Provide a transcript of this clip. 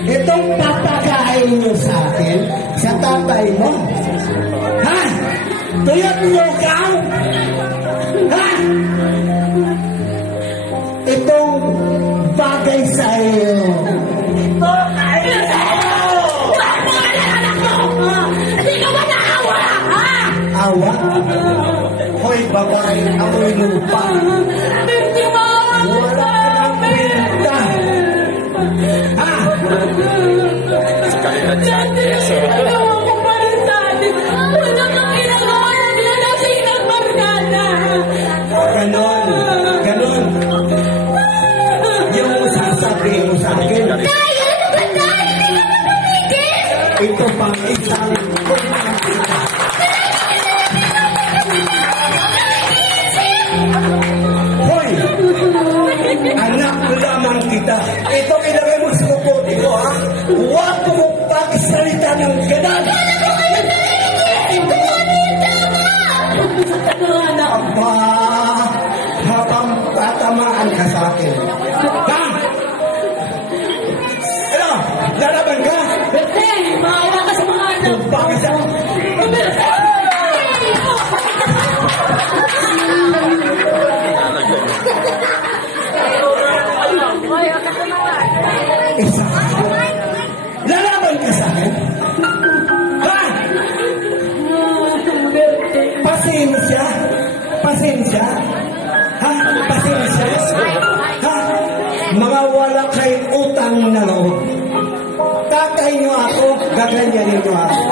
Itong papakain nyo sa akin, sa tatay mo. Ha? Tuyot nyo ka? Ha? Itong bagay sa iyo. Ito kayo sa'yo! Bakit mo ka lang anak mo? Hindi ka ba naawa? Ha? Awa? Hoy, babae, amoy lupa. Hindi mo awa mo sa amin! Ha? Nagawa ko pa rin sa atin. Wala kang ginagawa na nilalasing ng barkada. Ganon. Ganon. Yung sasabihin mo sa akin. Tayo! Ano ba tayo? Hindi ka ba tumigil? Ito pang isang kumakita. Hoy! Anak lamang kita. Ito ilagay mo sa kuputi ko, ha? Huwag mo pagsalita ng ganan. Aba, habang tatamaan ka sa akin. Ha? Ano? Lalaban ka? Berte! Maawa ka sa mga anak! Bakit sa... Isa. Lalaban ka sa akin? Ha? Pasensya? Pasensya? Ha? Pasensya? Ha? Mga wala kay utang na loob. Tatay niyo ako, gaganyanin niyo ako.